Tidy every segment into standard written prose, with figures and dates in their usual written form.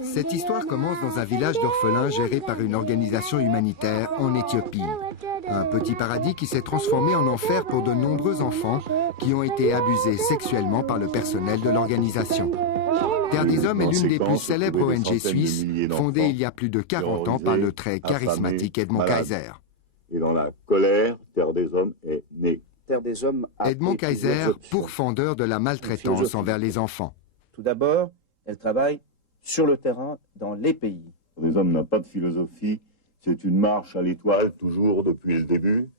Cette histoire commence dans un village d'orphelins géré par une organisation humanitaire en Éthiopie. Un petit paradis qui s'est transformé en enfer pour de nombreux enfants qui ont été abusés sexuellement par le personnel de l'organisation. Terre des Hommes est l'une des plus célèbres ONG suisses, fondée il y a plus de 40 ans par le très charismatique Edmond Kaiser. Et dans la colère, Terre des Hommes est née. Edmond Kaiser, pourfendeur de la maltraitance envers les enfants. Tout d'abord, elle travaille sur le terrain, dans les pays. Terre des Hommes n'a pas de philosophie, c'est une marche à l'étoile, toujours depuis le début.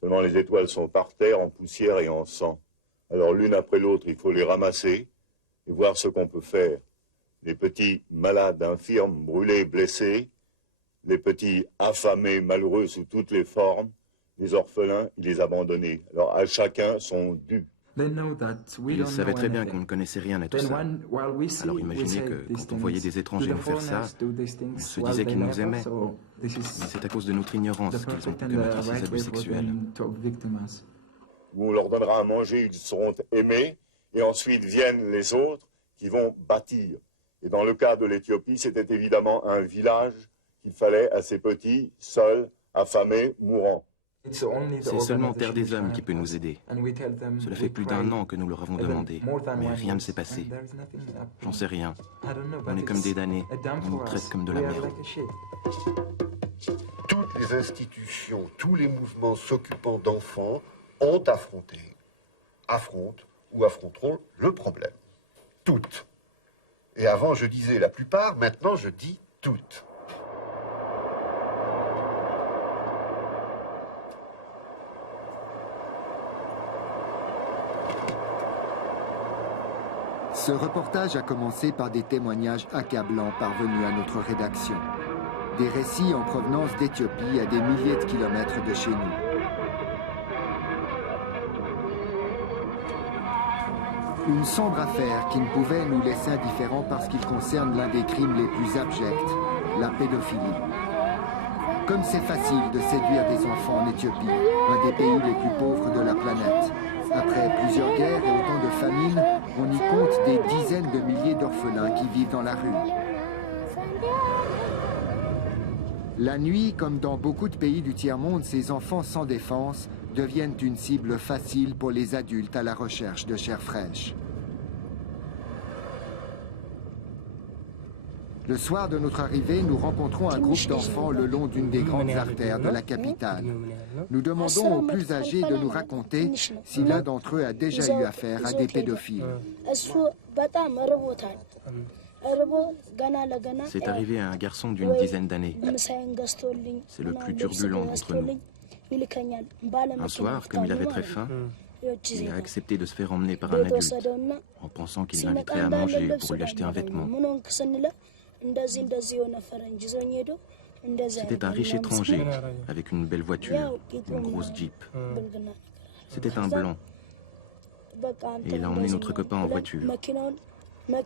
Seulement les étoiles sont par terre, en poussière et en sang. Alors l'une après l'autre, il faut les ramasser et voir ce qu'on peut faire. Les petits malades, infirmes, brûlés, blessés, les petits affamés, malheureux sous toutes les formes, les orphelins et les abandonnés. Alors à chacun son dû. Ils savaient très bien qu'on ne connaissait rien à tout ça. Alors imaginez que quand on voyait des étrangers nous faire ça, on se disait qu'ils nous aimaient. Mais c'est à cause de notre ignorance qu'ils ont pu commettre ces abus sexuels. On leur donnera à manger, ils seront aimés, et ensuite viennent les autres qui vont bâtir. Et dans le cas de l'Éthiopie, c'était évidemment un village qu'il fallait à ces petits, seuls, affamés, mourants. C'est seulement Terre des Hommes qui peut nous aider. Cela fait plus d'1 an que nous leur avons demandé, mais rien ne s'est passé. J'en sais rien. On est comme des damnés, on nous traite comme de la merde. Toutes les institutions, tous les mouvements s'occupant d'enfants ont affronté, affrontent ou affronteront le problème. Toutes. Et avant je disais la plupart, maintenant je dis toutes. Ce reportage a commencé par des témoignages accablants parvenus à notre rédaction. Des récits en provenance d'Éthiopie à des milliers de kilomètres de chez nous. Une sombre affaire qui ne pouvait nous laisser indifférents parce qu'il concerne l'un des crimes les plus abjects, la pédophilie. Comme c'est facile de séduire des enfants en Éthiopie, un des pays les plus pauvres de la planète. Après plusieurs guerres et autant de famines, on y compte des dizaines de milliers d'orphelins qui vivent dans la rue. La nuit, comme dans beaucoup de pays du tiers-monde, ces enfants sans défense deviennent une cible facile pour les adultes à la recherche de chair fraîche. Le soir de notre arrivée, nous rencontrons un groupe d'enfants le long d'une des grandes artères de la capitale. Nous demandons aux plus âgés de nous raconter si l'un d'entre eux a déjà eu affaire à des pédophiles. C'est arrivé à un garçon d'une dizaine d'années. C'est le plus turbulent d'entre nous. Un soir, comme il avait très faim, il a accepté de se faire emmener par un adulte, en pensant qu'il l'inviterait à manger pour lui acheter un vêtement. C'était un riche étranger, avec une belle voiture, une grosse Jeep. C'était un blanc. Et il a emmené notre copain en voiture. Et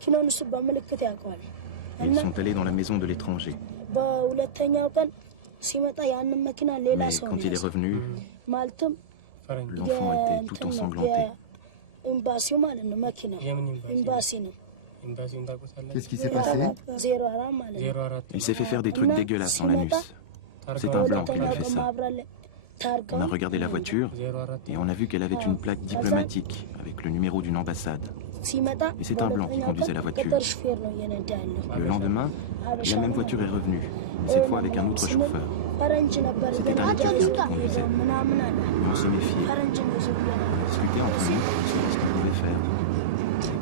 ils sont allés dans la maison de l'étranger. Mais quand il est revenu, l'enfant était tout ensanglanté. Qu'est-ce qui s'est passé? Il s'est fait faire des trucs dégueulasses en l'anus. C'est un blanc qui lui a fait ça. On a regardé la voiture et on a vu qu'elle avait une plaque diplomatique avec le numéro d'une ambassade. Et c'est un blanc qui conduisait la voiture. Le lendemain, la même voiture est revenue, mais cette fois avec un autre chauffeur. C'était un Éthiopien qui conduisait. Et on se méfiait. On discutait entre nous pour savoir ce qu'on pouvait faire.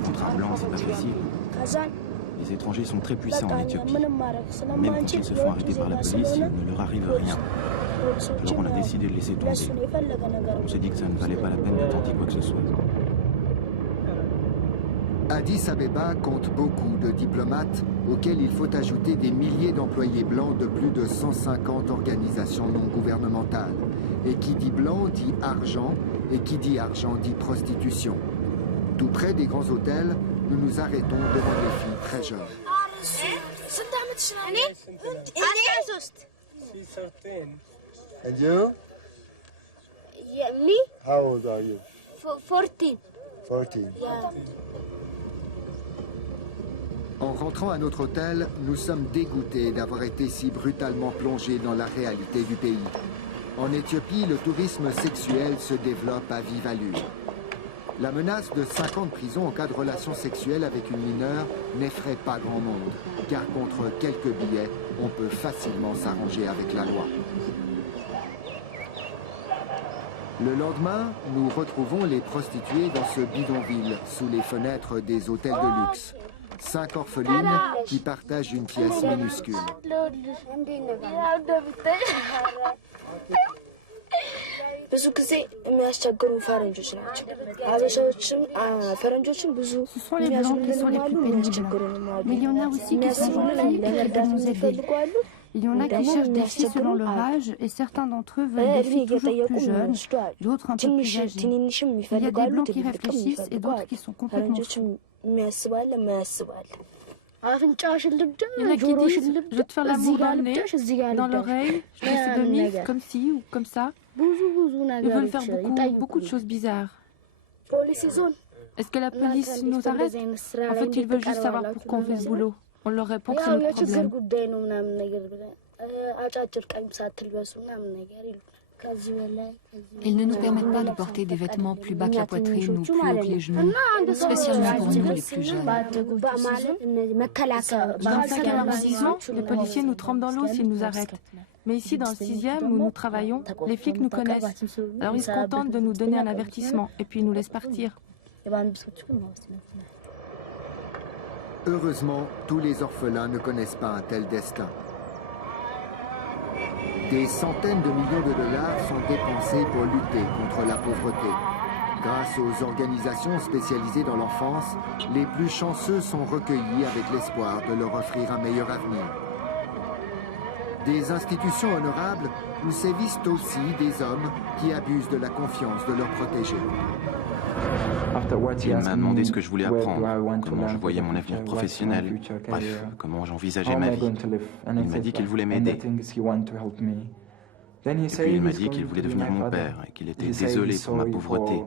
Contre un blanc, c'est pas facile. Les étrangers sont très puissants en Éthiopie. Même quand ils se font arrêter par la police, il ne leur arrive rien. Alors on a décidé de laisser tomber. On s'est dit que ça ne valait pas la peine de tenter quoi que ce soit. Addis Abeba compte beaucoup de diplomates auxquels il faut ajouter des milliers d'employés blancs de plus de 150 organisations non gouvernementales. Et qui dit blanc dit argent, et qui dit argent dit prostitution. Tout près des grands hôtels, nous nous arrêtons devant des filles très jeunes. And you? Yeah, me? How old are you? 14. 14. Yeah. En rentrant à notre hôtel, nous sommes dégoûtés d'avoir été si brutalement plongés dans la réalité du pays. En Éthiopie, le tourisme sexuel se développe à vive allure. La menace de 5 ans de prison en cas de relation sexuelle avec une mineure n'effraie pas grand monde, car contre quelques billets, on peut facilement s'arranger avec la loi. Le lendemain, nous retrouvons les prostituées dans ce bidonville, sous les fenêtres des hôtels de luxe. 5 orphelines qui partagent une pièce minuscule. ብዙ ጊዜ የሚያስቸግሩ ፈረንጆች ናቸው። አበሻዎችም ፈረንጆችም ብዙ Ce sont les blancs qui sont les plus pénibles. Mais il y en a aussi qui sont gentils et qui veulent nous aider. Il y en a qui cherchent des filles selon leur âge et certains d'entre eux veulent des filles toujours plus jeunes, d'autres un peu plus âgées. Il y a des blancs qui réfléchissent et d'autres qui sont complètement fous. Il y en a qui disent « je vais te faire l'amour dans le nez, dans l'oreille, je te sodomise comme ci ou comme ça ». Ils veulent faire beaucoup de choses bizarres. Est-ce que la police nous arrête? En fait, ils veulent juste savoir pourquoi on fait ce boulot. On leur répond que c'est notre problème. Ils ne nous permettent pas de porter des vêtements plus bas que la poitrine ou plus haut que les genoux, spécialement pour nous les plus jeunes. Dans le 5e arrondissement, les policiers nous trempent dans l'eau s'ils nous arrêtent. Mais ici, dans le 6e où nous travaillons, les flics nous connaissent. Alors ils se contentent de nous donner un avertissement et puis ils nous laissent partir. Heureusement, tous les orphelins ne connaissent pas un tel destin. Des centaines de millions de dollars sont dépensés pour lutter contre la pauvreté. Grâce aux organisations spécialisées dans l'enfance, les plus chanceux sont recueillis avec l'espoir de leur offrir un meilleur avenir. Des institutions honorables où sévissent aussi des hommes qui abusent de la confiance de leurs protégés. Il m'a demandé ce que je voulais apprendre, comment je voyais mon avenir professionnel, bref, comment j'envisageais ma vie. Il m'a dit qu'il voulait m'aider. Et puis il m'a dit qu'il voulait devenir mon père et qu'il était désolé pour ma pauvreté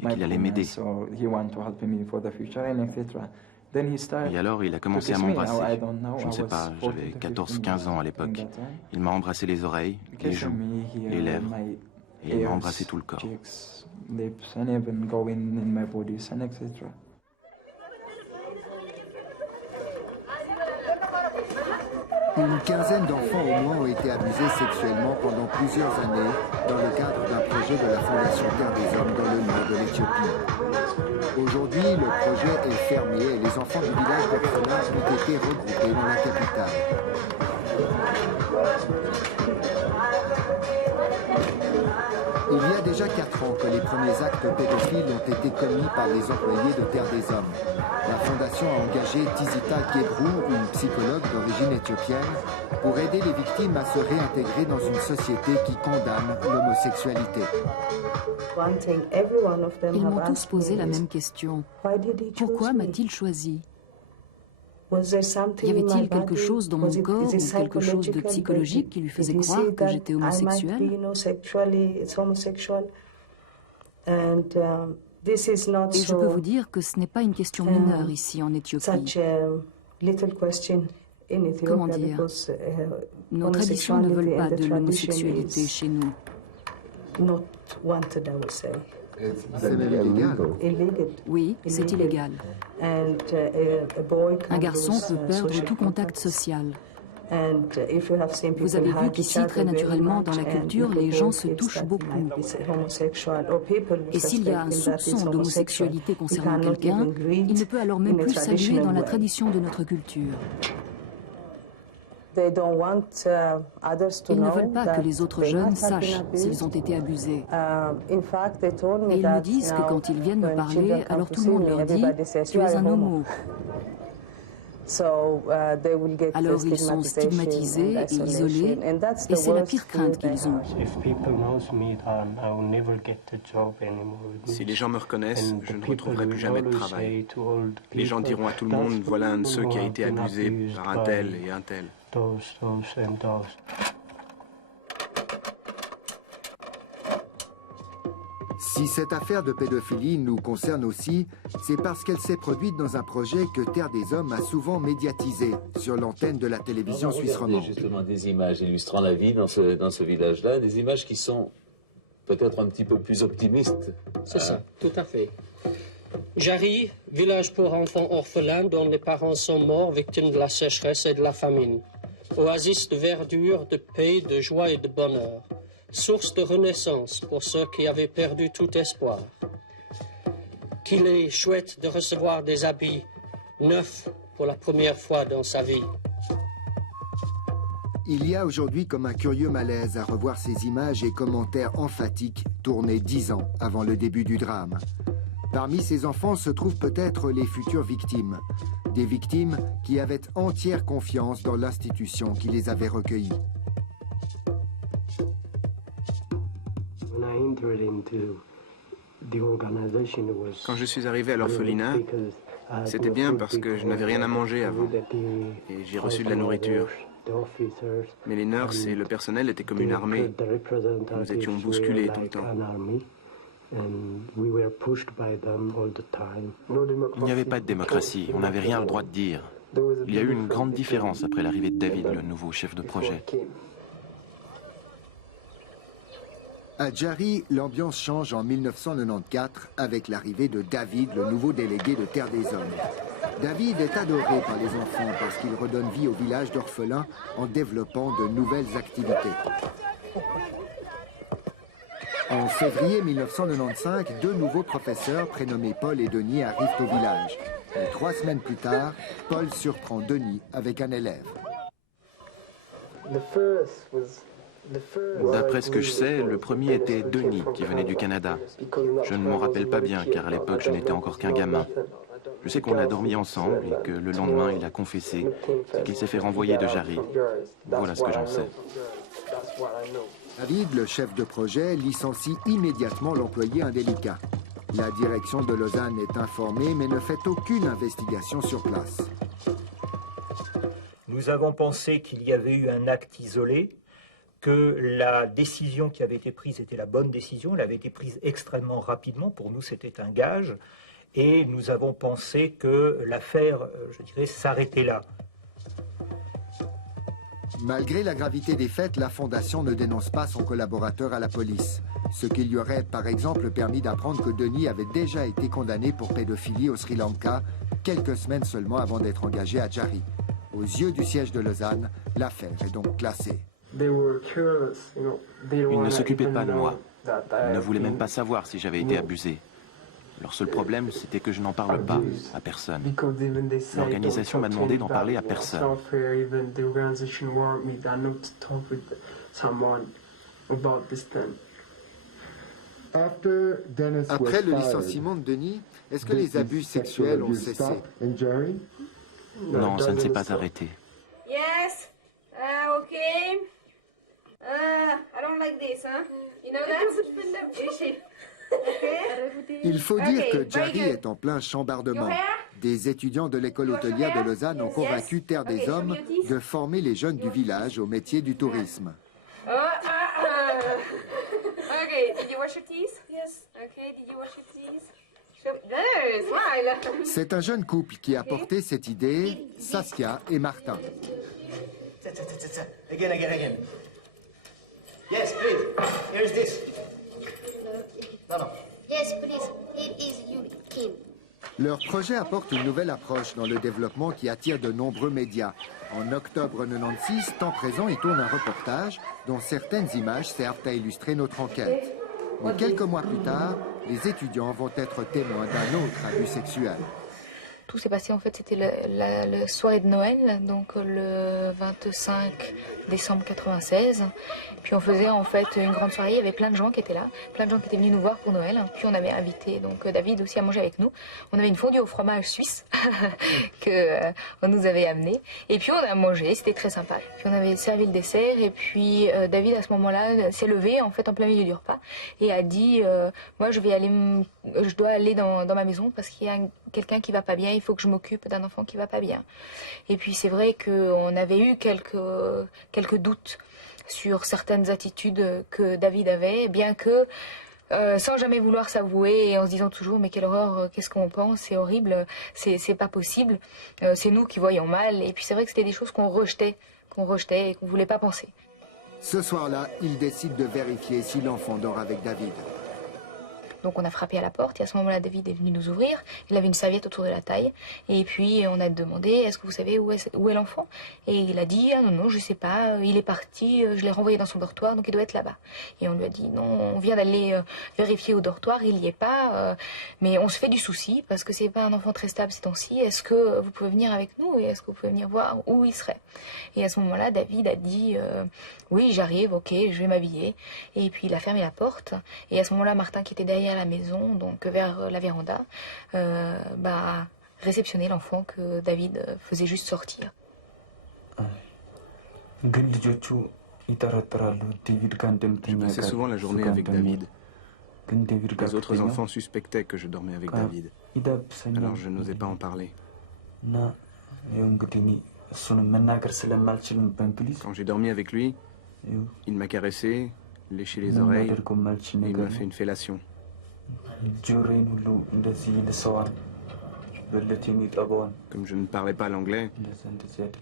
et qu'il allait m'aider. Et alors il a commencé à m'embrasser. Je ne sais pas, j'avais 14-15 ans à l'époque. Il m'a embrassé les oreilles, les joues, les lèvres, et il m'a embrassé tout le corps. Une quinzaine d'enfants au moins ont été abusés sexuellement pendant plusieurs années dans le cadre d'un projet de la Fondation Terre des Hommes dans le nord de l'Éthiopie. Aujourd'hui, le projet est fermé et les enfants du village d'orphelins ont été regroupés dans la capitale. Il y a déjà 4 ans que les premiers actes pédophiles ont été commis par les employés de Terre des Hommes. La fondation a engagé Tizita Gebru, une psychologue d'origine éthiopienne, pour aider les victimes à se réintégrer dans une société qui condamne l'homosexualité. Ils m'ont tous posé la même question. Pourquoi m'a-t-il choisi? Y avait-il quelque chose dans mon corps ou quelque chose de psychologique qui lui faisait croire que j'étais homosexuelle? Et je peux vous dire que ce n'est pas une question mineure ici en Éthiopie. Comment dire? Nos traditions ne veulent pas de l'homosexualité chez nous. C'est même illégal. Oui, c'est illégal. Un garçon peut perdre tout contact social. Vous avez vu qu'ici, très naturellement, dans la culture, les gens se touchent beaucoup. Et s'il y a un soupçon d'homosexualité concernant quelqu'un, il ne peut alors même plus saluer dans la tradition de notre culture. Ils ne veulent pas que les autres jeunes sachent s'ils ont été abusés. Et ils me disent que quand ils viennent me parler, alors tout le monde leur dit « tu es un homo ». Alors ils sont stigmatisés et isolés, et c'est la pire crainte qu'ils ont. Si les gens me reconnaissent, je ne retrouverai plus jamais de travail. Les gens diront à tout le monde, voilà un de ceux qui a été abusé par un tel et un tel. Si Si cette affaire de pédophilie nous concerne aussi, c'est parce qu'elle s'est produite dans un projet que Terre des Hommes a souvent médiatisé sur l'antenne de la télévision suisse romande. Justement des images illustrant la vie dans ce village-là, des images qui sont peut-être un petit peu plus optimistes. C'est ça, tout à fait. Jarry, village pour enfants orphelins dont les parents sont morts, victimes de la sécheresse et de la famine. Oasis de verdure, de paix, de joie et de bonheur. Source de renaissance pour ceux qui avaient perdu tout espoir. Qu'il est chouette de recevoir des habits neufs pour la première fois dans sa vie. Il y a aujourd'hui comme un curieux malaise à revoir ces images et commentaires emphatiques tournés 10 ans avant le début du drame. Parmi ces enfants se trouvent peut-être les futures victimes. Des victimes qui avaient entière confiance dans l'institution qui les avait recueillis. Quand je suis arrivé à l'orphelinat, c'était bien parce que je n'avais rien à manger avant. Et j'ai reçu de la nourriture. Mais les nurses et le personnel étaient comme une armée. Nous étions bousculés tout le temps. Il n'y avait pas de démocratie, on n'avait rien le droit de dire. Il y a eu une grande différence après l'arrivée de David, le nouveau chef de projet. À Jarry, l'ambiance change en 1994 avec l'arrivée de David, le nouveau délégué de Terre des Hommes. David est adoré par les enfants parce qu'il redonne vie au village d'orphelins en développant de nouvelles activités. En février 1995, 2 nouveaux professeurs prénommés Paul et Denis arrivent au village. Et 3 semaines plus tard, Paul surprend Denis avec un élève. D'après ce que je sais, le premier était Denis, qui venait du Canada. Je ne m'en rappelle pas bien, car à l'époque, je n'étais encore qu'un gamin. Je sais qu'on a dormi ensemble et que le lendemain, il a confessé et qu'il s'est fait renvoyer de Jarry. Voilà ce que j'en sais. David, le chef de projet, licencie immédiatement l'employé indélicat. La direction de Lausanne est informée, mais ne fait aucune investigation sur place. Nous avons pensé qu'il y avait eu un acte isolé, que la décision qui avait été prise était la bonne décision, elle avait été prise extrêmement rapidement, pour nous c'était un gage, et nous avons pensé que l'affaire, je dirais, s'arrêtait là. Malgré la gravité des faits, la Fondation ne dénonce pas son collaborateur à la police. Ce qui lui aurait par exemple permis d'apprendre que Denis avait déjà été condamné pour pédophilie au Sri Lanka, quelques semaines seulement avant d'être engagé à Jarry. Aux yeux du siège de Lausanne, l'affaire est donc classée. Ils ne s'occupaient pas de moi. Ils ne voulaient même pas savoir si j'avais été abusé. Leur seul problème, c'était que je n'en parle pas à personne. L'organisation m'a demandé d'en parler à personne. Après le licenciement de Denis, est-ce que les abus sexuels ont cessé? Non, ça ne s'est pas arrêté. Yes, okay. I don't like this, huh? You know that? Il faut dire que Jarry est en plein chambardement. Des étudiants de l'école hôtelière de Lausanne ont convaincu Terre des Hommes de former les jeunes du village au métier du tourisme. Okay, did you wash your teeth? Yes. Okay, did you wash your teeth? C'est un jeune couple qui a porté cette idée, Saskia et Martin. Again. Yes, please. Here's this. No. Yes, please. It is you, Kim. Leur projet apporte une nouvelle approche dans le développement qui attire de nombreux médias. En octobre 96, Temps Présent y tourne un reportage dont certaines images servent à illustrer notre enquête. Mais quelques mois plus tard, les étudiants vont être témoins d'un autre abus sexuel. Tout s'est passé, en fait, c'était le soirée de Noël, donc le 25 décembre 96. Puis on faisait en fait une grande soirée, il y avait plein de gens qui étaient là, plein de gens qui étaient venus nous voir pour Noël. Puis on avait invité donc David aussi à manger avec nous. On avait une fondue au fromage suisse qu'on nous avait amené. Et puis on a mangé, c'était très sympa. Puis on avait servi le dessert et puis David à ce moment-là s'est levé en fait en plein milieu du repas et a dit moi je dois aller dans ma maison parce qu'il y a quelqu'un qui va pas bien, il faut que je m'occupe d'un enfant qui va pas bien. Et puis c'est vrai qu'on avait eu quelques doutes sur certaines attitudes que David avait, bien que sans jamais vouloir s'avouer et en se disant toujours mais quelle horreur, qu'est-ce qu'on pense, c'est horrible, c'est pas possible, c'est nous qui voyons mal. Et puis c'est vrai que c'était des choses qu'on rejetait et qu'on voulait pas penser. Ce soir-là, il décide de vérifier si l'enfant dort avec David. Donc on a frappé à la porte et à ce moment-là, David est venu nous ouvrir. Il avait une serviette autour de la taille et puis on a demandé est-ce que vous savez où est l'enfant? Et il a dit ah non, je sais pas, il est parti, je l'ai renvoyé dans son dortoir donc il doit être là-bas. Et on lui a dit non, on vient d'aller vérifier au dortoir, il n'y est pas, mais on se fait du souci parce que c'est pas un enfant très stable ces temps-ci. Est-ce que vous pouvez venir avec nous et est-ce que vous pouvez venir voir où il serait? Et à ce moment-là, David a dit oui, j'arrive, ok, je vais m'habiller. Et puis il a fermé la porte et à ce moment-là, Martin qui était derrière la maison, donc vers la véranda, réceptionner l'enfant que David faisait juste sortir. Je passais souvent la journée avec David. Les autres enfants suspectaient que je dormais avec David. Alors je n'osais pas en parler. Quand j'ai dormi avec lui, il m'a caressé, léché les oreilles et il m'a fait une fellation. Comme je ne parlais pas l'anglais,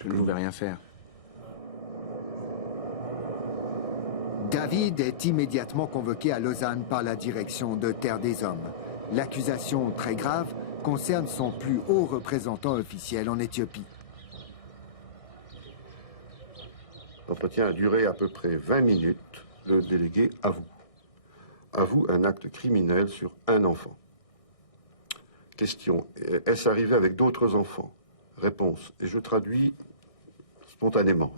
je ne pouvais rien faire. David est immédiatement convoqué à Lausanne par la direction de Terre des Hommes. L'accusation, très grave, concerne son plus haut représentant officiel en Éthiopie. L'entretien a duré à peu près 20 minutes. Le délégué avoue un acte criminel sur un enfant. Question, est-ce arrivé avec d'autres enfants? Réponse, et je traduis spontanément.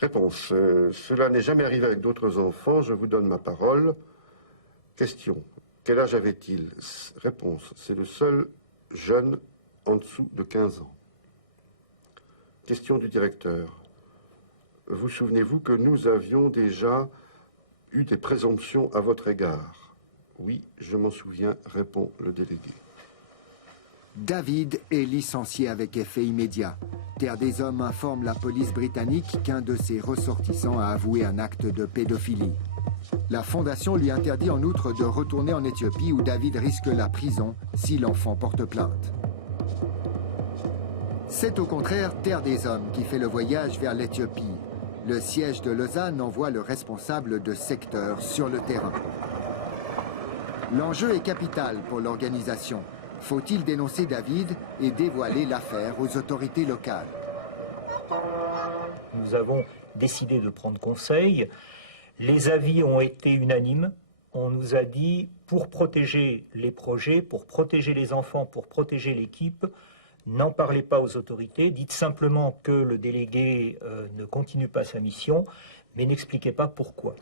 Réponse, cela n'est jamais arrivé avec d'autres enfants, je vous donne ma parole. Question, quel âge avait-il? Réponse, c'est le seul jeune en dessous de 15 ans. Question du directeur, vous souvenez-vous que nous avions déjà eu des présomptions à votre égard? Oui, je m'en souviens, répond le délégué. David est licencié avec effet immédiat. Terre des Hommes informe la police britannique qu'un de ses ressortissants a avoué un acte de pédophilie. La fondation lui interdit en outre de retourner en Éthiopie où David risque la prison si l'enfant porte plainte. C'est au contraire Terre des Hommes qui fait le voyage vers l'Éthiopie. Le siège de Lausanne envoie le responsable de secteur sur le terrain. L'enjeu est capital pour l'organisation. Faut-il dénoncer David et dévoiler l'affaire aux autorités locales? Nous avons décidé de prendre conseil. Les avis ont été unanimes. On nous a dit, pour protéger les projets, pour protéger les enfants, pour protéger l'équipe, n'en parlez pas aux autorités, dites simplement que le délégué ne continue pas sa mission, mais n'expliquez pas pourquoi.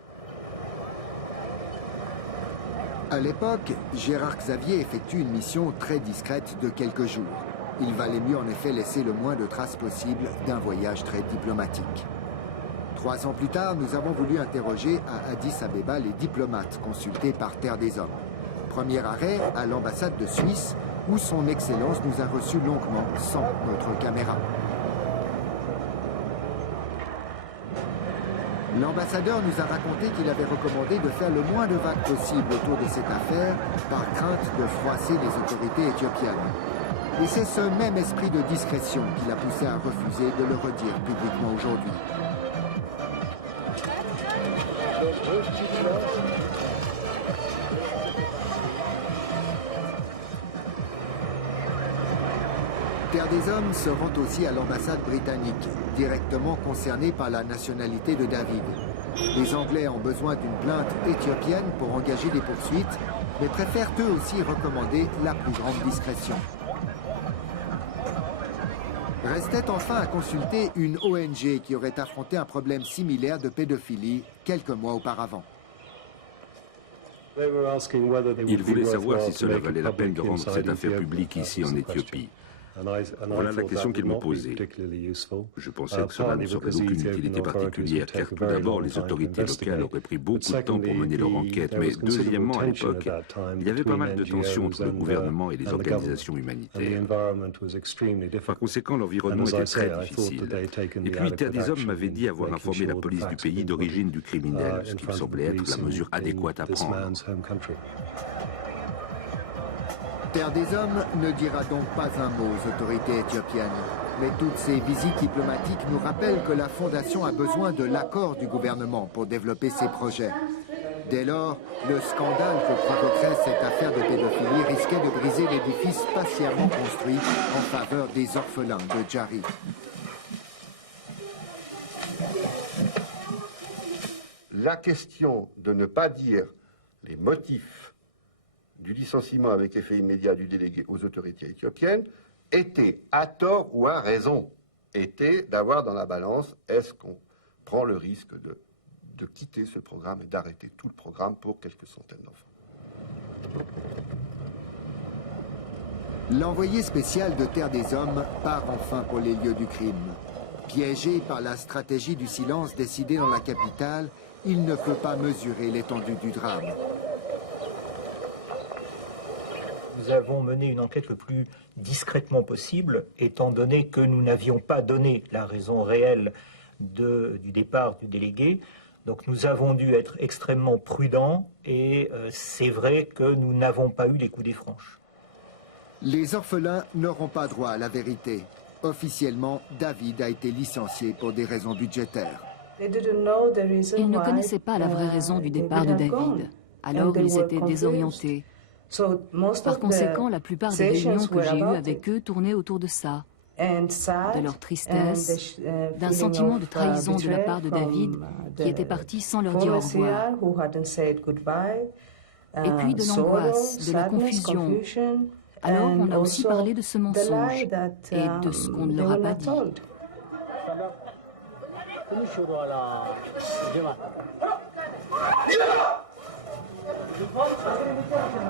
À l'époque, Gérard Xavier effectue une mission très discrète de quelques jours. Il valait mieux en effet laisser le moins de traces possible d'un voyage très diplomatique. 3 ans plus tard, nous avons voulu interroger à Addis Abeba les diplomates consultés par Terre des Hommes. Premier arrêt à l'ambassade de Suisse, où son Excellence nous a reçus longuement sans notre caméra. L'ambassadeur nous a raconté qu'il avait recommandé de faire le moins de vagues possible autour de cette affaire par crainte de froisser les autorités éthiopiennes. Et c'est ce même esprit de discrétion qui l'a poussé à refuser de le redire publiquement aujourd'hui. Terre des Hommes se rend aussi à l'ambassade britannique, directement concernée par la nationalité de David. Les Anglais ont besoin d'une plainte éthiopienne pour engager des poursuites, mais préfèrent eux aussi recommander la plus grande discrétion. Restait enfin à consulter une ONG qui aurait affronté un problème similaire de pédophilie quelques mois auparavant. Ils voulaient savoir si cela valait la peine de rendre cette affaire publique ici en Éthiopie. Voilà la question qu'ils m'ont posée. Je pensais que cela ne serait d'aucune utilité particulière, car tout d'abord, les autorités locales auraient pris beaucoup de temps pour mener leur enquête, mais deuxièmement, à l'époque, il y avait pas mal de tensions entre le gouvernement et les organisations humanitaires. Par conséquent, l'environnement était très difficile. Et puis, Terre des Hommes m'avait dit avoir informé la police du pays d'origine du criminel, ce qui me semblait être la mesure adéquate à prendre. Terre des Hommes ne dira donc pas un mot aux autorités éthiopiennes. Mais toutes ces visites diplomatiques nous rappellent que la Fondation a besoin de l'accord du gouvernement pour développer ses projets. Dès lors, le scandale que provoquerait cette affaire de pédophilie risquait de briser l'édifice patiemment construit en faveur des orphelins de Jari. La question de ne pas dire les motifs du licenciement avec effet immédiat du délégué aux autorités éthiopiennes était, à tort ou à raison, était d'avoir dans la balance, est-ce qu'on prend le risque de quitter ce programme et d'arrêter tout le programme pour quelques centaines d'enfants. L'envoyé spécial de Terre des Hommes part enfin pour les lieux du crime. Piégé par la stratégie du silence décidée dans la capitale, il ne peut pas mesurer l'étendue du drame. Nous avons mené une enquête le plus discrètement possible, étant donné que nous n'avions pas donné la raison réelle du départ du délégué. Donc nous avons dû être extrêmement prudents et c'est vrai que nous n'avons pas eu les coudées franches. Les orphelins n'auront pas droit à la vérité. Officiellement, David a été licencié pour des raisons budgétaires. Ils ne connaissaient pas la vraie raison du départ de David. Alors ils étaient désorientés. Par conséquent, la plupart des réunions que j'ai eues avec eux tournaient autour de ça, de leur tristesse, d'un sentiment de trahison de la part de David qui était parti sans leur dire au revoir, et puis de l'angoisse, de la confusion. Alors on a aussi parlé de ce mensonge et de ce qu'on ne leur a pas dit.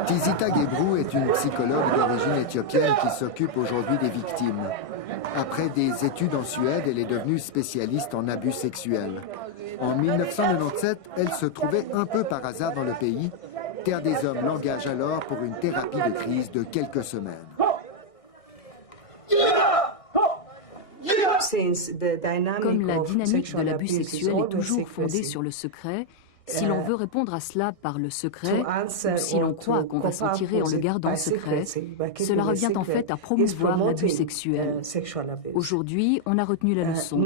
Tizita Gebru est une psychologue d'origine éthiopienne qui s'occupe aujourd'hui des victimes. Après des études en Suède, elle est devenue spécialiste en abus sexuels. En 1997, elle se trouvait un peu par hasard dans le pays. Terre des Hommes l'engage alors pour une thérapie de crise de quelques semaines. Comme la dynamique de l'abus sexuel est toujours fondée sur le secret, si l'on veut répondre à cela par le secret, ou si l'on croit qu'on va s'en tirer en le gardant secret, cela revient en fait à promouvoir l'abus sexuel. Aujourd'hui, on a retenu la leçon.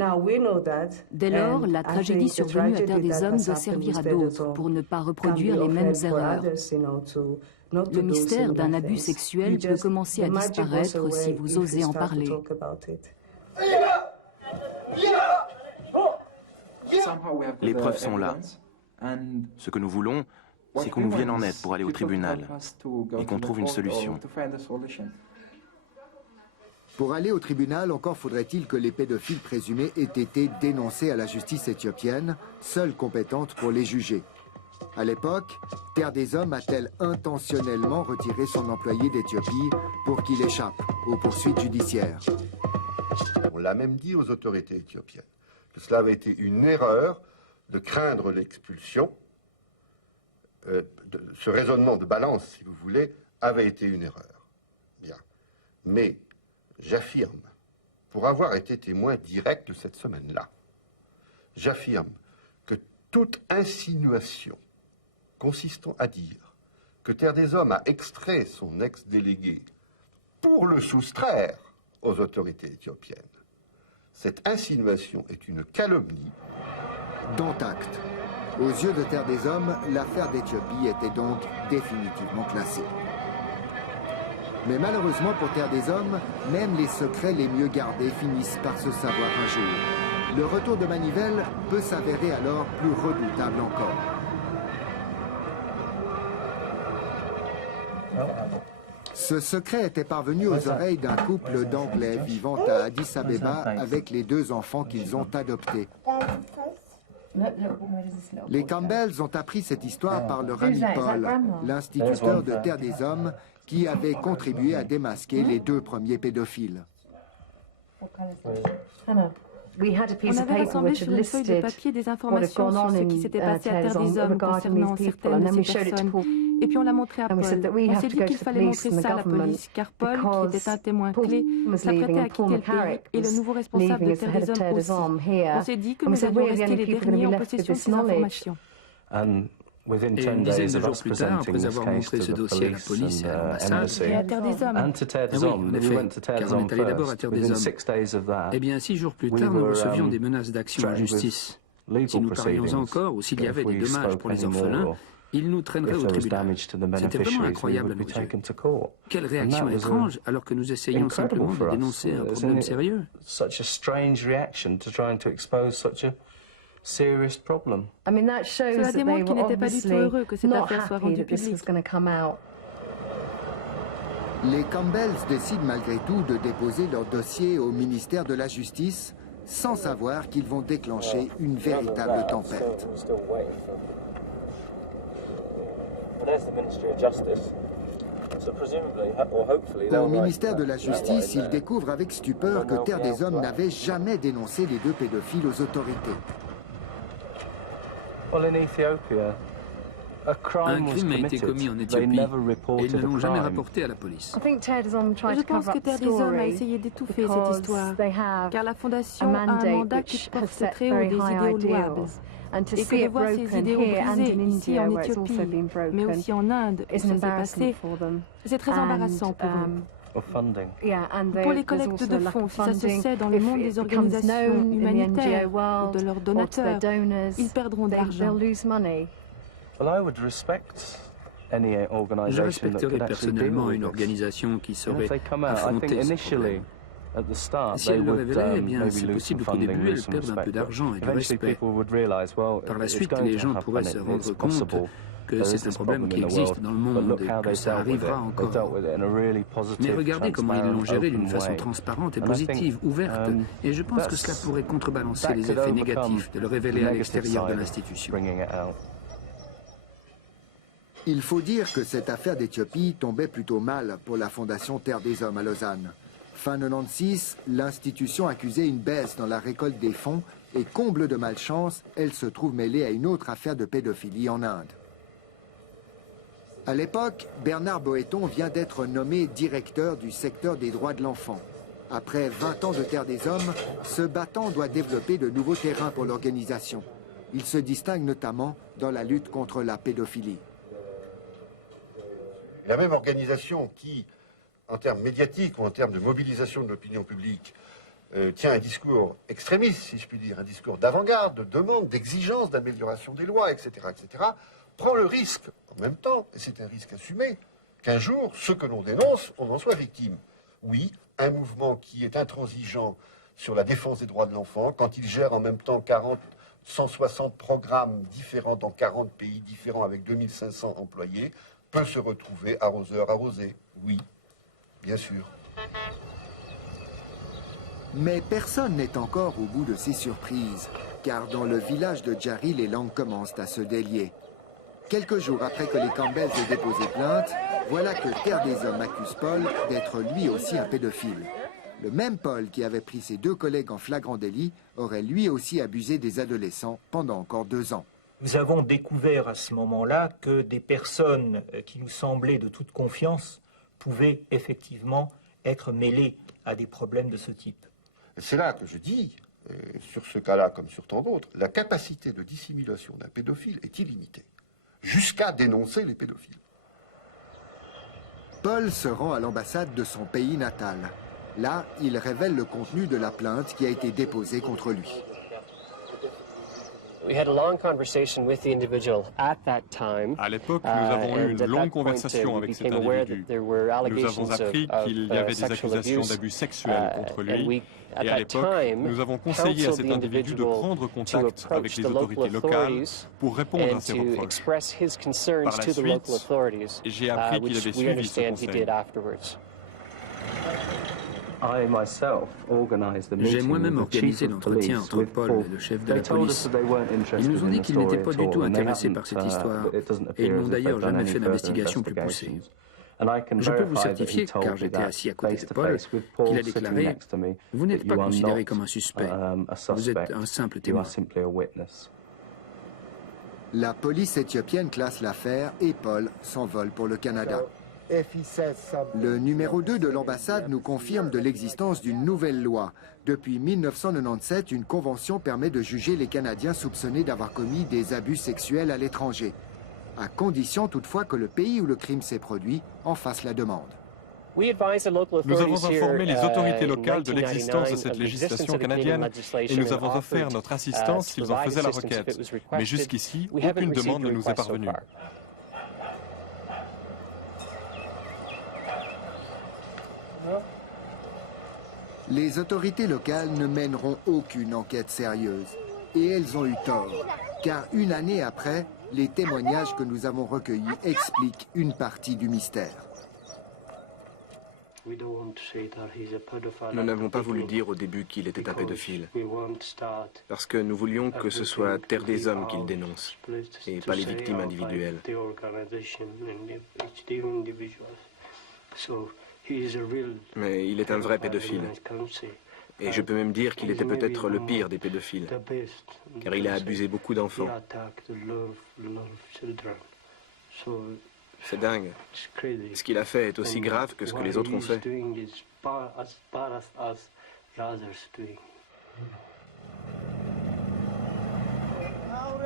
Dès lors, la tragédie survenue à Terre des Hommes doit servir à d'autres pour ne pas reproduire les mêmes erreurs. Le mystère d'un abus sexuel peut commencer à disparaître si vous osez en parler. Les preuves sont là. Ce que nous voulons, c'est qu'on nous vienne en aide pour aller au tribunal et qu'on trouve une solution. Pour aller au tribunal, encore faudrait-il que les pédophiles présumés aient été dénoncés à la justice éthiopienne, seule compétente pour les juger. À l'époque, Terre des Hommes a-t-elle intentionnellement retiré son employé d'Éthiopie pour qu'il échappe aux poursuites judiciaires? On l'a même dit aux autorités éthiopiennes, que cela avait été une erreur de craindre l'expulsion. Ce raisonnement de balance, si vous voulez, avait été une erreur. Bien. Mais j'affirme, pour avoir été témoin direct de cette semaine-là, j'affirme que toute insinuation consistant à dire que Terre des Hommes a extrait son ex-délégué pour le soustraire aux autorités éthiopiennes, cette insinuation est une calomnie. Dont acte. Aux yeux de Terre des Hommes, l'affaire d'Éthiopie était donc définitivement classée. Mais malheureusement pour Terre des Hommes, même les secrets les mieux gardés finissent par se savoir un jour. Le retour de Manivelle peut s'avérer alors plus redoutable encore. Ce secret était parvenu aux oreilles d'un couple d'Anglais vivant à Addis Abeba avec les 2 enfants qu'ils ont adoptés. Les Campbells ont appris cette histoire par leur ami Paul, l'instituteur de Terre des Hommes, qui avait contribué à démasquer les 2 premiers pédophiles. On avait rassemblé sur une feuille de papier des informations sur ce qui s'était passé à Terre des Hommes concernant certaines de ces personnes. Et puis on l'a montré à Paul. On s'est dit qu'il fallait montrer ça à la police, car Paul, qui était un témoin clé, s'apprêtait à quitter le pays et le nouveau responsable de Terre des Hommes aussi. On s'est dit que nous allions rester les derniers en possession de ces informations. Et une dizaine de jours plus tard, après avoir montré ce dossier à la police et à l'ambassade, et à Terre des Hommes. oui, en effet, car on est allé d'abord à Terre des Hommes. Eh bien, 6 jours plus tard, nous recevions des menaces d'action en justice. Si nous parlions encore, ou s'il y avait des dommages pour les orphelins, ils nous traîneraient au tribunal. C'était vraiment incroyable à nos yeux. Quelle réaction étrange, alors que nous essayions simplement de dénoncer un problème sérieux. Cela démontre qu'ils n'étaient pas du tout heureux que cette affaire soit rendue publique. Les Campbells décident malgré tout de déposer leur dossier au ministère de la Justice sans savoir qu'ils vont déclencher une véritable tempête. Au ministère de la Justice, ils découvrent avec stupeur que Terre des Hommes n'avait jamais dénoncé les 2 pédophiles aux autorités. Un crime a été commis en Éthiopie et ils ne l'ont jamais rapporté à la police. Je pense que Terre des Hommes a essayé d'étouffer cette histoire, car la Fondation a un mandat qui porte très haut des idéaux louables. Et que de voir ces idéaux brisés ici en Éthiopie, mais aussi en Inde, où ça s'est passé, c'est très embarrassant pour eux. Pour les collectes de fonds, si ça se sait dans le monde des organisations humanitaires ou de leurs donateurs, ils perdront de l'argent. Je respecterais personnellement une organisation qui saurait affronter ce problème. Si elle le révélait, eh bien, c'est possible qu'au début, elle perde un peu d'argent et du respect. Par la suite, les gens pourraient se rendre compte que c'est un problème qui existe dans le monde et que ça arrivera encore. Mais regardez comment ils l'ont géré d'une façon transparente et positive, ouverte, et je pense que cela pourrait contrebalancer les effets négatifs de le révéler à l'extérieur de l'institution. Il faut dire que cette affaire d'Éthiopie tombait plutôt mal pour la Fondation Terre des Hommes à Lausanne. Fin 96, l'institution accusait une baisse dans la récolte des fonds et, comble de malchance, elle se trouve mêlée à une autre affaire de pédophilie en Inde. À l'époque, Bernard Boéton vient d'être nommé directeur du secteur des droits de l'enfant. Après 20 ans de Terre des Hommes, ce battant doit développer de nouveaux terrains pour l'organisation. Il se distingue notamment dans la lutte contre la pédophilie. La même organisation qui, en termes médiatiques ou en termes de mobilisation de l'opinion publique, tient un discours extrémiste, si je puis dire, un discours d'avant-garde, de demande, d'exigence, d'amélioration des lois, etc., prend le risque, en même temps, et c'est un risque assumé, qu'un jour, ce que l'on dénonce, on en soit victime. Oui, un mouvement qui est intransigeant sur la défense des droits de l'enfant, quand il gère en même temps 160 programmes différents dans 40 pays différents avec 2500 employés, peut se retrouver arroseur arrosé, oui. Bien sûr. Mais personne n'est encore au bout de ces surprises, car dans le village de Djari, les langues commencent à se délier. Quelques jours après que les Campbells aient déposé plainte, voilà que Terre des Hommes accuse Paul d'être lui aussi un pédophile. Le même Paul qui avait pris ses 2 collègues en flagrant délit aurait lui aussi abusé des adolescents pendant encore 2 ans. Nous avons découvert à ce moment-là que des personnes qui nous semblaient de toute confiance pouvaient effectivement être mêlées à des problèmes de ce type. C'est là que je dis, sur ce cas-là comme sur tant d'autres, la capacité de dissimulation d'un pédophile est illimitée, jusqu'à dénoncer les pédophiles. Paul se rend à l'ambassade de son pays natal. Là, il révèle le contenu de la plainte qui a été déposée contre lui. À l'époque, nous avons eu une longue conversation avec cet individu. Nous avons appris qu'il y avait des accusations d'abus sexuels contre lui. Et à l'époque, nous avons conseillé à cet individu de prendre contact avec les autorités locales pour répondre à ces reproches. Par la suite, j'ai appris qu'il avait suivi ce conseil. J'ai moi-même organisé l'entretien entre Paul et le chef de la police. Ils nous ont dit qu'ils n'étaient pas du tout intéressés par cette histoire, et ils n'ont d'ailleurs jamais fait d'investigation plus poussée. Je peux vous certifier, car j'étais assis à côté de Paul, qu'il a déclaré « Vous n'êtes pas considéré comme un suspect, vous êtes un simple témoin ». La police éthiopienne classe l'affaire et Paul s'envole pour le Canada. Le numéro 2 de l'ambassade nous confirme de l'existence d'une nouvelle loi. Depuis 1997, une convention permet de juger les Canadiens soupçonnés d'avoir commis des abus sexuels à l'étranger, à condition toutefois que le pays où le crime s'est produit en fasse la demande. Nous avons informé les autorités locales de l'existence de cette législation canadienne et nous avons offert notre assistance s'ils en faisaient la requête. Mais jusqu'ici, aucune demande ne nous est parvenue. Les autorités locales ne mèneront aucune enquête sérieuse. Et elles ont eu tort, car une année après, les témoignages que nous avons recueillis expliquent une partie du mystère. Nous n'avons pas voulu dire au début qu'il était un pédophile, parce que nous voulions que ce soit Terre des Hommes qu'il dénonce, et pas les victimes individuelles. Mais il est un vrai pédophile. Et je peux même dire qu'il était peut-être le pire des pédophiles, car il a abusé beaucoup d'enfants. C'est dingue. Ce qu'il a fait est aussi grave que ce que les autres ont fait.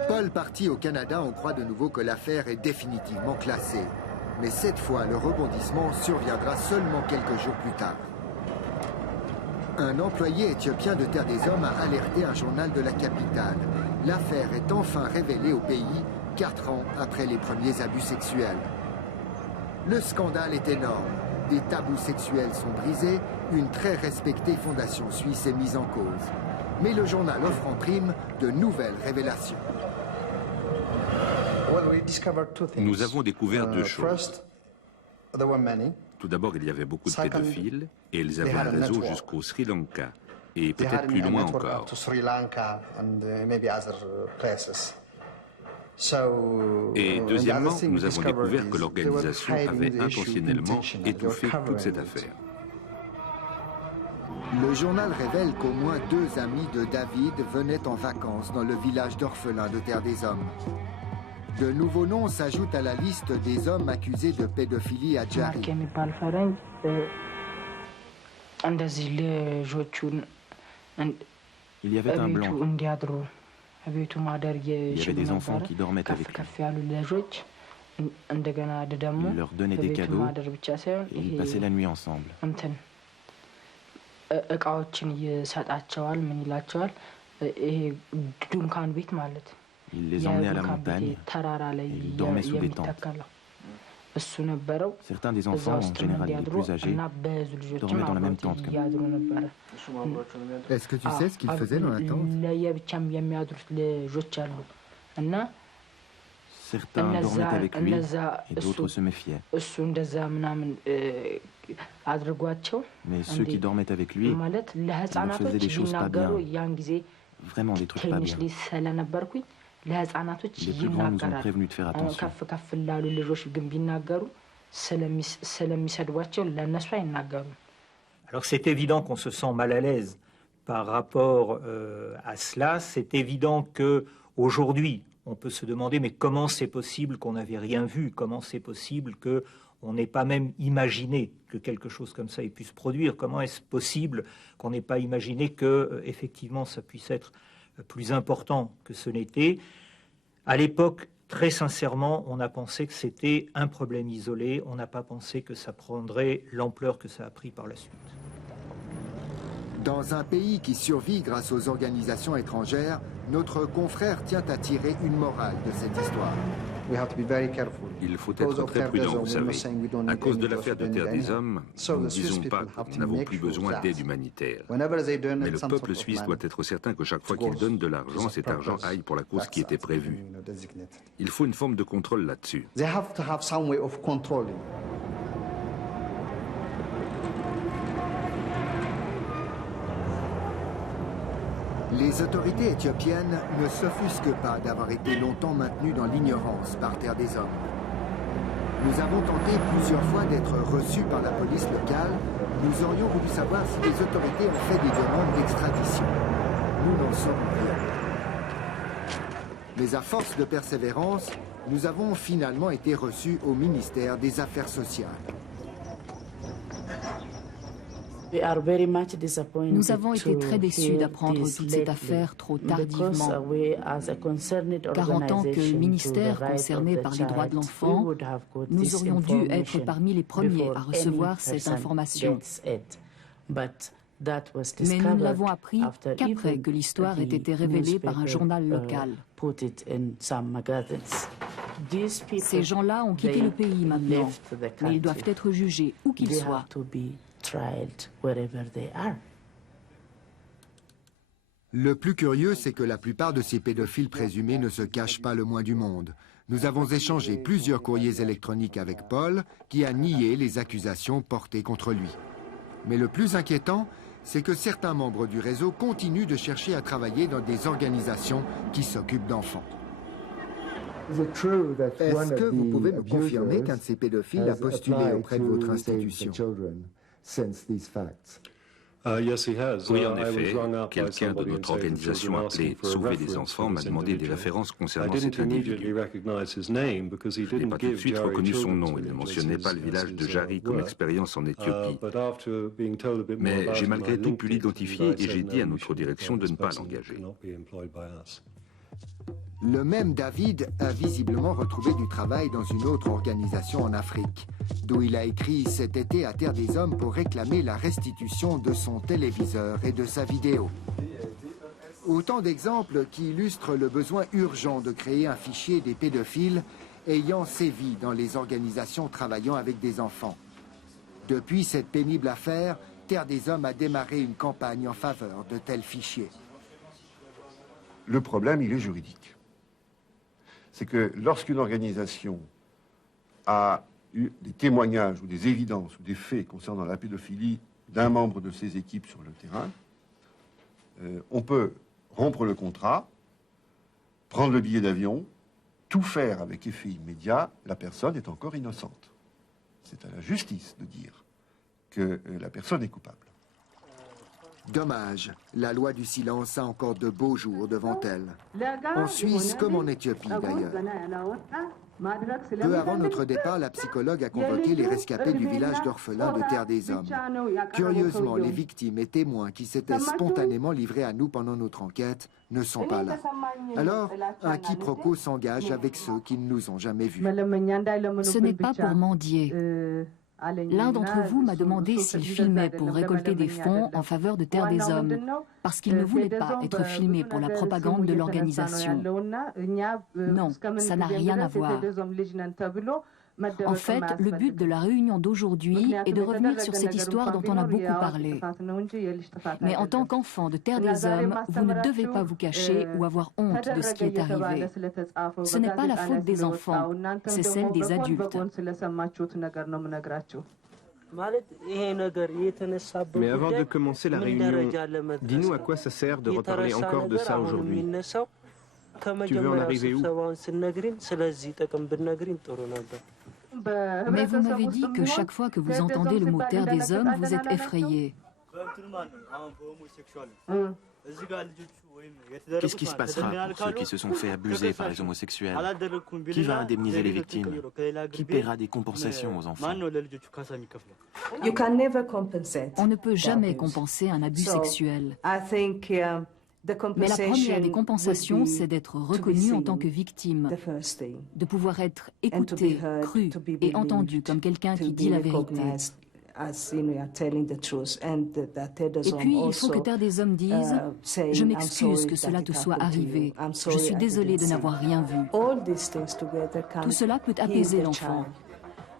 Paul parti au Canada, on croit de nouveau que l'affaire est définitivement classée. Mais cette fois, le rebondissement surviendra seulement quelques jours plus tard. Un employé éthiopien de Terre des Hommes a alerté un journal de la capitale. L'affaire est enfin révélée au pays, 4 ans après les premiers abus sexuels. Le scandale est énorme. Des tabous sexuels sont brisés, une très respectée fondation suisse est mise en cause. Mais le journal offre en prime de nouvelles révélations. Nous avons découvert 2 choses. Tout d'abord, il y avait beaucoup de pédophiles et ils avaient un réseau jusqu'au Sri Lanka et peut-être plus loin encore. Et deuxièmement, nous avons découvert que l'organisation avait intentionnellement étouffé toute cette affaire. Le journal révèle qu'au moins 2 amis de David venaient en vacances dans le village d'orphelins de Terre des Hommes. De nouveaux noms s'ajoutent à la liste des hommes accusés de pédophilie à Jari. Il y avait un blanc. Il y avait des enfants qui dormaient avec lui. Il leur donnait des cadeaux et ils passaient la nuit ensemble. Il les emmenait à la montagne et ils dormaient sous des tentes. Certains des enfants, en général les plus âgés, dormaient dans la même tente que moi. Est-ce que tu sais ce qu'ils faisaient dans la tente? Certains dormaient avec lui et d'autres se méfiaient. Mais ceux qui dormaient avec lui, ils leur faisaient des choses pas bien. Vraiment des trucs pas bien. Les plus grands nous ont prévenus de faire attention. Alors c'est évident qu'on se sent mal à l'aise par rapport à cela. C'est évident qu'aujourd'hui, on peut se demander mais comment c'est possible qu'on n'avait rien vu? Comment c'est possible qu'on n'ait pas même imaginé que quelque chose comme ça ait pu se produire? Comment est-ce possible qu'on n'ait pas imaginé que effectivement ça puisse être plus important que ce n'était? À l'époque, très sincèrement, on a pensé que c'était un problème isolé. On n'a pas pensé que ça prendrait l'ampleur que ça a pris par la suite. Dans un pays qui survit grâce aux organisations étrangères, notre confrère tient à tirer une morale de cette histoire. Il faut être très prudent, vous savez. À cause de l'affaire de Terre des Hommes, nous ne disons pas que nous n'avons plus besoin d'aide humanitaire. Mais le peuple suisse doit être certain que chaque fois qu'il donne de l'argent, cet argent aille pour la cause qui était prévue. Il faut une forme de contrôle là-dessus. Les autorités éthiopiennes ne s'offusquent pas d'avoir été longtemps maintenues dans l'ignorance par Terre des Hommes. Nous avons tenté plusieurs fois d'être reçus par la police locale. Nous aurions voulu savoir si les autorités ont fait des demandes d'extradition. Nous n'en saurons rien. Mais à force de persévérance, nous avons finalement été reçus au ministère des Affaires sociales. Nous avons été très déçus d'apprendre toute cette affaire trop tardivement, car en tant que ministère concerné par les droits de l'enfant, nous aurions dû être parmi les premiers à recevoir cette information. Mais nous ne l'avons appris qu'après que l'histoire ait été révélée par un journal local. Ces gens-là ont quitté le pays maintenant, mais ils doivent être jugés où qu'ils soient. Le plus curieux, c'est que la plupart de ces pédophiles présumés ne se cachent pas le moins du monde. Nous avons échangé plusieurs courriers électroniques avec Paul, qui a nié les accusations portées contre lui. Mais le plus inquiétant, c'est que certains membres du réseau continuent de chercher à travailler dans des organisations qui s'occupent d'enfants. Est-ce que vous pouvez me confirmer qu'un de ces pédophiles a postulé auprès de votre institution? Oui, en effet, quelqu'un de notre organisation appelée Sauver des enfants m'a demandé des références concernant cet individu. Je n'ai pas tout de suite reconnu son nom. Il ne mentionnait pas le village de Jari comme expérience en Éthiopie. Mais j'ai malgré tout pu l'identifier et j'ai dit à notre direction de ne pas l'engager. Le même David a visiblement retrouvé du travail dans une autre organisation en Afrique, d'où il a écrit cet été à Terre des Hommes pour réclamer la restitution de son téléviseur et de sa vidéo. Autant d'exemples qui illustrent le besoin urgent de créer un fichier des pédophiles ayant sévi dans les organisations travaillant avec des enfants. Depuis cette pénible affaire, Terre des Hommes a démarré une campagne en faveur de tels fichiers. Le problème, il est juridique. C'est que lorsqu'une organisation a eu des témoignages ou des évidences ou des faits concernant la pédophilie d'un membre de ses équipes sur le terrain, on peut rompre le contrat, prendre le billet d'avion, tout faire avec effet immédiat, la personne est encore innocente. C'est à la justice de dire que la personne est coupable. Dommage, la loi du silence a encore de beaux jours devant elle. En Suisse comme en Éthiopie d'ailleurs. Peu avant notre départ, la psychologue a convoqué les rescapés du village d'orphelins de Terre des Hommes. Curieusement, les victimes et témoins qui s'étaient spontanément livrés à nous pendant notre enquête ne sont pas là. Alors, un quiproquo s'engage avec ceux qui ne nous ont jamais vus. Ce n'est pas pour mendier. L'un d'entre vous m'a demandé s'il filmait pour récolter des fonds en faveur de Terre des Hommes, parce qu'il ne voulait pas être filmé pour la propagande de l'organisation. Non, ça n'a rien à voir. En fait, le but de la réunion d'aujourd'hui est de revenir sur cette histoire dont on a beaucoup parlé. Mais en tant qu'enfant de Terre des Hommes, vous ne devez pas vous cacher ou avoir honte de ce qui est arrivé. Ce n'est pas la faute des enfants, c'est celle des adultes. Mais avant de commencer la réunion, dis-nous à quoi ça sert de reparler encore de ça aujourd'hui. Tu veux en arriver où? Mais vous m'avez dit que chaque fois que vous entendez le mot Terre des Hommes, vous êtes effrayé. Qu'est-ce qui se passera pour ceux qui se sont fait abuser par les homosexuels? Qui va indemniser les victimes? Qui paiera des compensations aux enfants? On ne peut jamais compenser un abus sexuel. Mais la première des compensations, c'est d'être reconnu en tant que victime, de pouvoir être écouté, cru et entendu comme quelqu'un qui dit la vérité. Et puis, il faut que Terre des Hommes dise « Je m'excuse que cela te soit arrivé. Je suis désolé de n'avoir rien vu. » Tout cela peut apaiser l'enfant.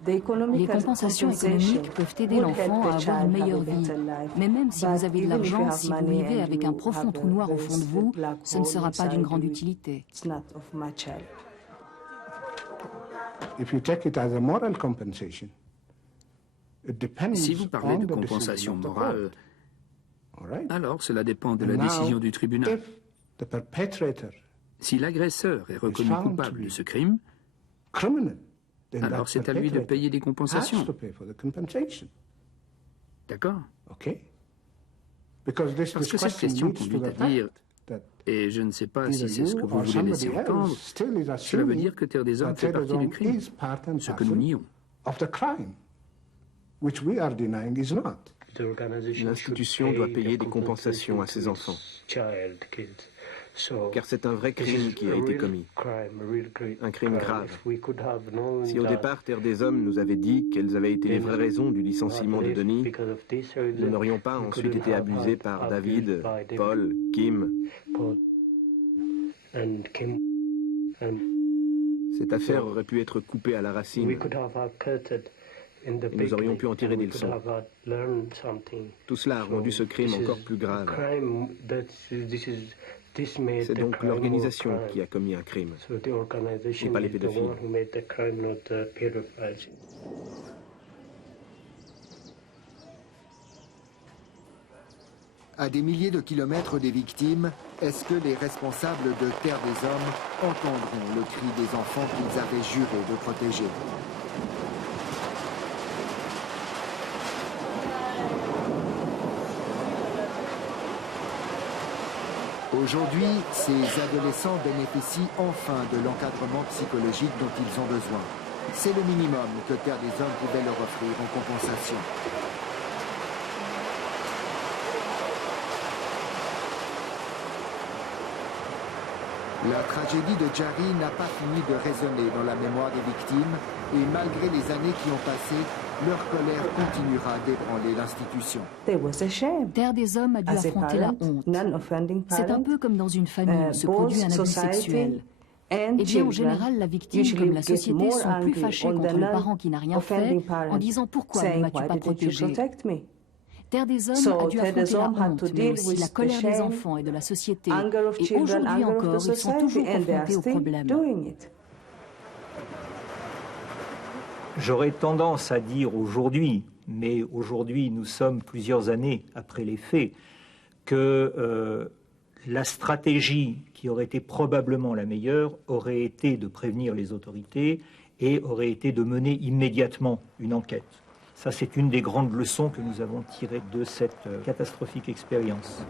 Les compensations économiques peuvent aider l'enfant à avoir une meilleure vie. Mais même si vous avez de l'argent, si vous vivez avec un profond trou noir au fond de vous, ce ne sera pas d'une grande utilité. Si vous parlez de compensation morale, alors cela dépend de la décision du tribunal. Si l'agresseur est reconnu coupable de ce crime, Alors c'est à lui de payer des compensations. D'accord. Parce que cette question conduit à dire, et je ne sais pas si c'est ce que vous voulez laisser entendre, cela veut dire que Terre des Hommes fait partie du crime, ce que nous nions. L'institution doit payer des compensations à ses enfants, car c'est un vrai crime qui a été commis, un crime grave. Si au départ Terre des Hommes nous avait dit quelles avaient été les vraies raisons du licenciement de Denis, nous n'aurions pas ensuite été abusés par David, Paul, Kim. Cette affaire aurait pu être coupée à la racine. Et nous aurions pu en tirer des leçons. Tout cela a rendu ce crime encore plus grave. C'est donc l'organisation qui a commis un crime, et pas les pédophiles. À des milliers de kilomètres des victimes, est-ce que les responsables de Terre des Hommes entendront le cri des enfants qu'ils avaient juré de protéger? Aujourd'hui, ces adolescents bénéficient enfin de l'encadrement psychologique dont ils ont besoin. C'est le minimum que Terre des Hommes pouvait leur offrir en compensation. La tragédie de Jari n'a pas fini de résonner dans la mémoire des victimes et malgré les années qui ont passé, leur colère continuera d'ébranler l'institution. Terre des Hommes a dû affronter la honte. C'est un peu comme dans une famille où se produit un abus sexuel. Eh bien, en général, la victime comme la société sont plus fâchés contre le parent qui n'a rien fait en disant « Pourquoi ne m'as-tu pas protégé ?» Terre des Hommes a dû affronter la honte, mais aussi la colère des enfants et de la société. Et aujourd'hui encore, ils sont toujours confrontés au problème. J'aurais tendance à dire aujourd'hui, mais aujourd'hui nous sommes plusieurs années après les faits, que la stratégie qui aurait été probablement la meilleure aurait été de prévenir les autorités et aurait été de mener immédiatement une enquête. Ça, c'est une des grandes leçons que nous avons tirées de cette catastrophique expérience.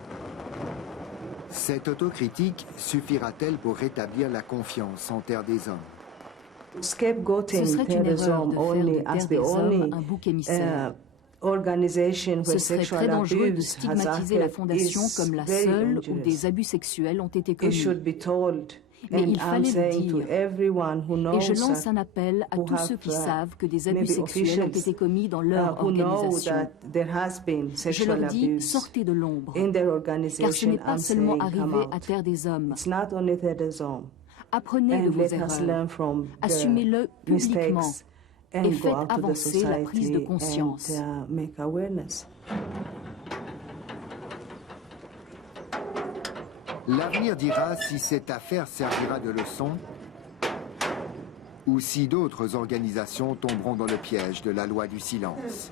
Cette autocritique suffira-t-elle pour rétablir la confiance en Terre des Hommes? Ce serait une erreur de faire de Terre des Hommes un bouc émissaire. Ce serait très dangereux de stigmatiser la Fondation comme la seule où des abus sexuels ont été commis. Mais il fallait le dire. Et je lance un appel à tous ceux qui savent que des abus sexuels ont été commis dans leur organisation. Je leur dis, sortez de l'ombre, car ce n'est pas seulement arrivé à Terre des Hommes. Apprenez de vos erreurs, assumez-le publiquement et faites avancer la prise de conscience. L'avenir dira si cette affaire servira de leçon ou si d'autres organisations tomberont dans le piège de la loi du silence.